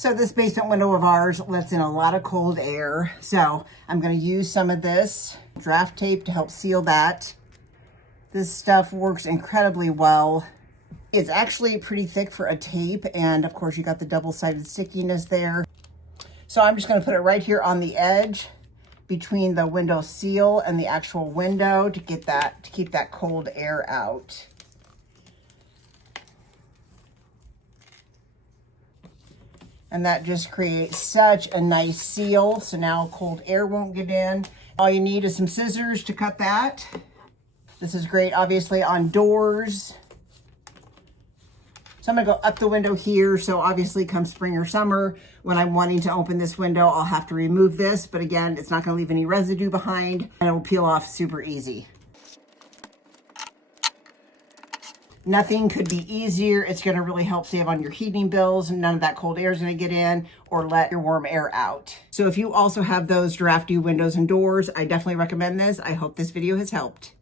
So this basement window of ours lets in a lot of cold air. So I'm going to use some of this draft tape to help seal that. This stuff works incredibly well. It's actually pretty thick for a tape. And of course you got the double-sided stickiness there. So I'm just going to put it right here on the edge between the window seal and the actual window to keep that cold air out. And that just creates such a nice seal. So now cold air won't get in. All you need is some scissors to cut that. This is great, obviously, on doors. So I'm gonna go up the window here. So obviously come spring or summer, when I'm wanting to open this window, I'll have to remove this. But again, it's not gonna leave any residue behind and it will peel off super easy. Nothing could be easier. It's going to really help save on your heating bills. None of that cold air is going to get in or let your warm air out. So if you also have those drafty windows and doors, I definitely recommend this. I hope this video has helped.